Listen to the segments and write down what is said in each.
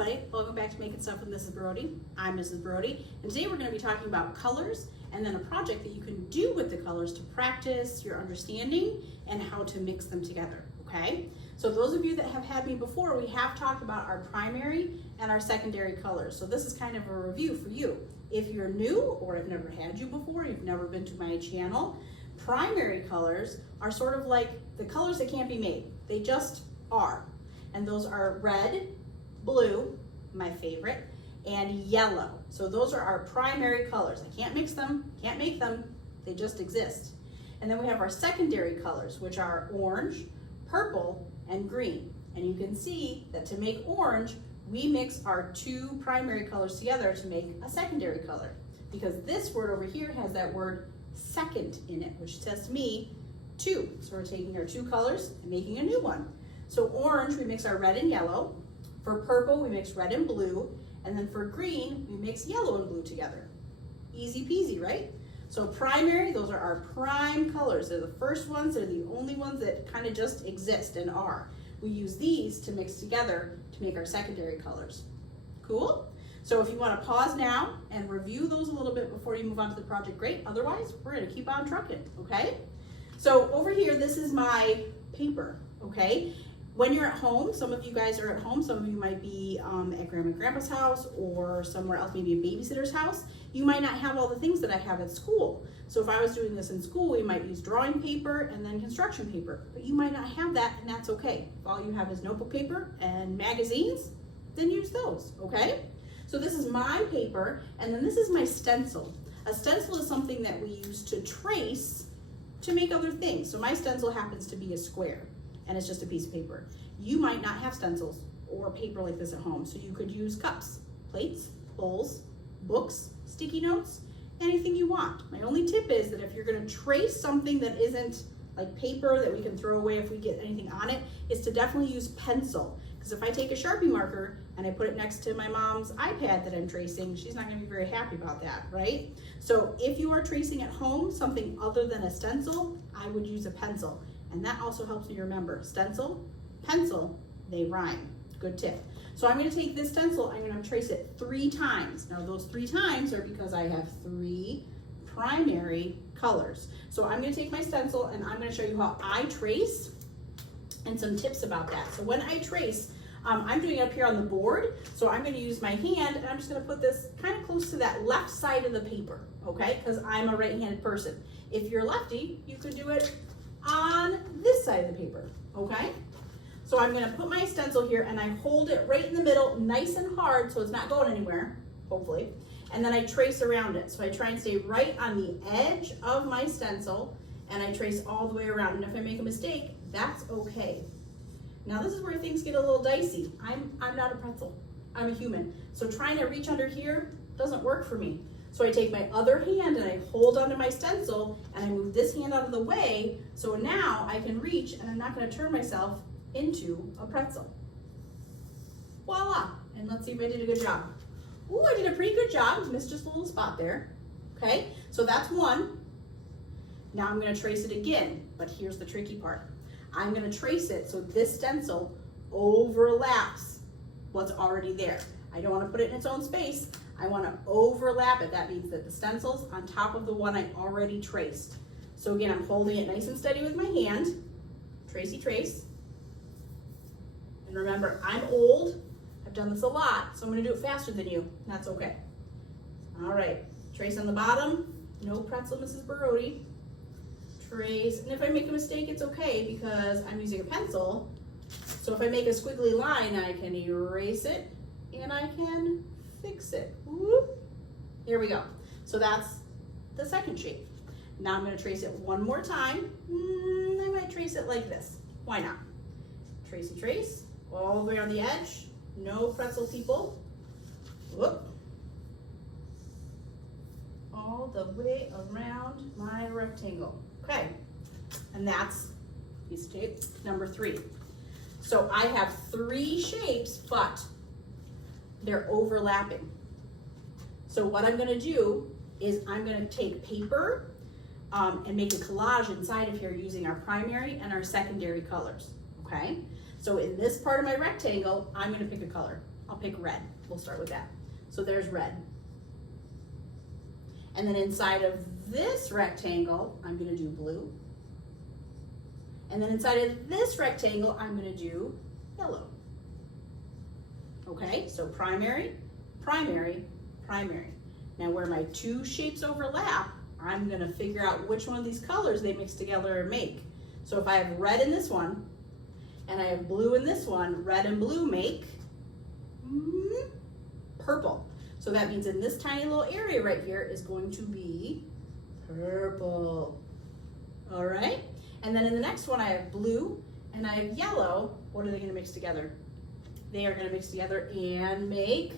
everybody, welcome back to Making Stuff with Mrs. Brody. I'm Mrs. Brody, and today we're going to be talking about colors and then a project that you can do with the colors to practice your understanding and how to mix them together, okay? So those of you that have had me before, we have talked about our primary and our secondary colors. So this is kind of a review for you. If you're new or I've never had you before, you've never been to my channel, primary colors are sort of like the colors that can't be made. They just are. And those are red, blue, my favorite, and yellow. So those are our primary colors. I can't mix them, can't make them, they just exist. And then we have our secondary colors, which are orange, purple, and green. And you can see that to make orange, we mix our two primary colors together to make a secondary color. Because this word over here has that word second in it, which says to me, two. So we're taking our two colors and making a new one. So orange, we mix our red and yellow. For purple, we mix red and blue. And then for green, we mix yellow and blue together. Easy peasy, right? So primary, those are our prime colors. They're the first ones, they're the only ones that kind of just exist and are. We use these to mix together to make our secondary colors. Cool? So if you want to pause now and review those a little bit before you move on to the project, great. Otherwise, we're going to keep on trucking, okay? So over here, this is my paper, okay? When you're at home, some of you guys are at home, some of you might be at Grandma and Grandpa's house or somewhere else, maybe a babysitter's house. You might not have all the things that I have at school. So if I was doing this in school, we might use drawing paper and then construction paper, but you might not have that, and that's okay. If all you have is notebook paper and magazines, then use those, okay? So this is my paper, and then this is my stencil. A stencil is something that we use to trace to make other things. So my stencil happens to be a square, and it's just a piece of paper. You might not have stencils or paper like this at home, so you could use cups, plates, bowls, books, sticky notes, anything you want. My only tip is that if you're gonna trace something that isn't like paper that we can throw away if we get anything on it, is to definitely use pencil. Because if I take a Sharpie marker and I put it next to my mom's iPad that I'm tracing, she's not gonna be very happy about that, right? So if you are tracing at home something other than a stencil, I would use a pencil. And that also helps me remember, stencil, pencil, they rhyme. Good tip. So I'm gonna take this stencil, I'm gonna trace it 3 times. Now those 3 times are because I have 3 primary colors. So I'm gonna take my stencil and I'm gonna show you how I trace and some tips about that. So when I trace, I'm doing it up here on the board, so I'm gonna use my hand and I'm just gonna put this kind of close to that left side of the paper, okay? Because I'm a right-handed person. If you're lefty, you could do it on this side of the paper, okay? So I'm gonna put my stencil here and I hold it right in the middle, nice and hard, so it's not going anywhere, hopefully. And then I trace around it. So I try and stay right on the edge of my stencil and I trace all the way around. And if I make a mistake, that's okay. Now this is where things get a little dicey. I'm not a pretzel, I'm a human. So trying to reach under here doesn't work for me. So I take my other hand and I hold onto my stencil and I move this hand out of the way, so now I can reach and I'm not gonna turn myself into a pretzel. Voila, and let's see if I did a good job. Ooh, I did a pretty good job, missed just a little spot there. Okay, so that's one. Now I'm gonna trace it again, but here's the tricky part. I'm gonna trace it so this stencil overlaps what's already there. I don't wanna put it in its own space. I wanna overlap it. That means that the stencil's on top of the one I already traced. So again, I'm holding it nice and steady with my hand. Tracey trace. And remember, I'm old. I've done this a lot, so I'm gonna do it faster than you. That's okay. All right, trace on the bottom. No pretzel, Mrs. Brody. Trace, and if I make a mistake, it's okay because I'm using a pencil. So if I make a squiggly line, I can erase it and I can fix it. Whoop. Here we go. So that's the second shape. Now I'm going to trace it one more time. I might trace it like this. Why not? Tracey trace all the way on the edge. No pretzel, people. Whoop. All the way around my rectangle. Okay, and that's piece of tape number 3. So I have 3 shapes, but they're overlapping. So what I'm gonna do is I'm gonna take paper and make a collage inside of here using our primary and our secondary colors, okay? So in this part of my rectangle, I'm gonna pick a color. I'll pick red. We'll start with that. So there's red. And then inside of this rectangle, I'm gonna do blue. And then inside of this rectangle, I'm gonna do yellow. Okay, so primary, primary, primary. Now where my two shapes overlap, I'm gonna figure out which one of these colors they mix together and make. So if I have red in this one, and I have blue in this one, red and blue make purple. So that means in this tiny little area right here is going to be purple. All right, and then in the next one I have blue and I have yellow. What are they gonna mix together? They are gonna mix together and make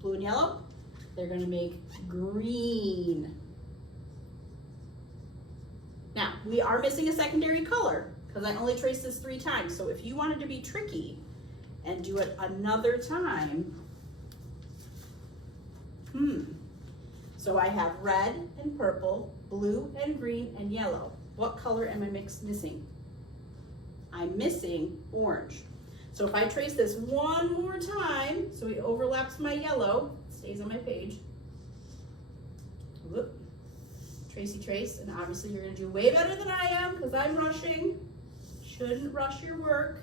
blue and yellow. They're gonna make green. Now, we are missing a secondary color because I only traced this 3 times. So if you wanted to be tricky and do it another time, so I have red and purple, blue and green and yellow. What color am I missing? I'm missing orange. So if I trace this one more time, so it overlaps my yellow, stays on my page. Whoop. Tracey trace, and obviously you're gonna do way better than I am because I'm rushing. Shouldn't rush your work.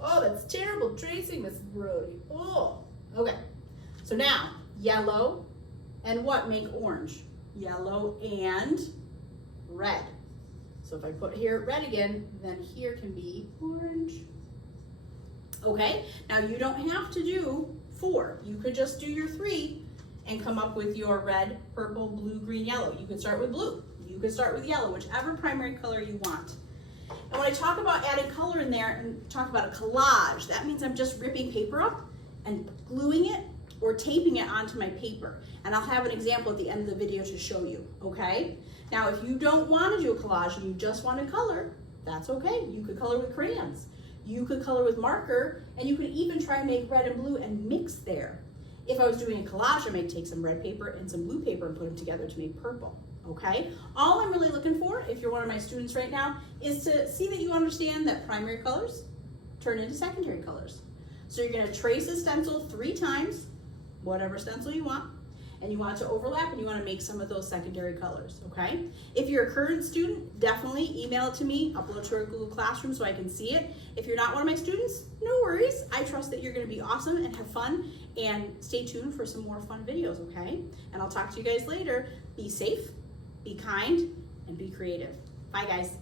Oh, that's terrible tracing, Mrs. Brody. Oh, okay. So now, yellow and what make orange? Yellow and red. So if I put here red again, then here can be orange. Okay, now you don't have to do 4. You could just do your 3 and come up with your red, purple, blue, green, yellow. You could start with blue. You could start with yellow, whichever primary color you want. And when I talk about adding color in there and talk about a collage, that means I'm just ripping paper up and gluing it or taping it onto my paper. And I'll have an example at the end of the video to show you, okay? Now, if you don't want to do a collage and you just want to color, that's okay. You could color with crayons. You could color with marker, and you could even try and make red and blue and mix there. If I was doing a collage, I might take some red paper and some blue paper and put them together to make purple, okay? All I'm really looking for, if you're one of my students right now, is to see that you understand that primary colors turn into secondary colors. So you're gonna trace a stencil 3 times, whatever stencil you want, and you want it to overlap and you wanna make some of those secondary colors, okay? If you're a current student, definitely email it to me, upload it to our Google Classroom so I can see it. If you're not one of my students, no worries. I trust that you're gonna be awesome and have fun, and stay tuned for some more fun videos, okay? And I'll talk to you guys later. Be safe, be kind, and be creative. Bye, guys.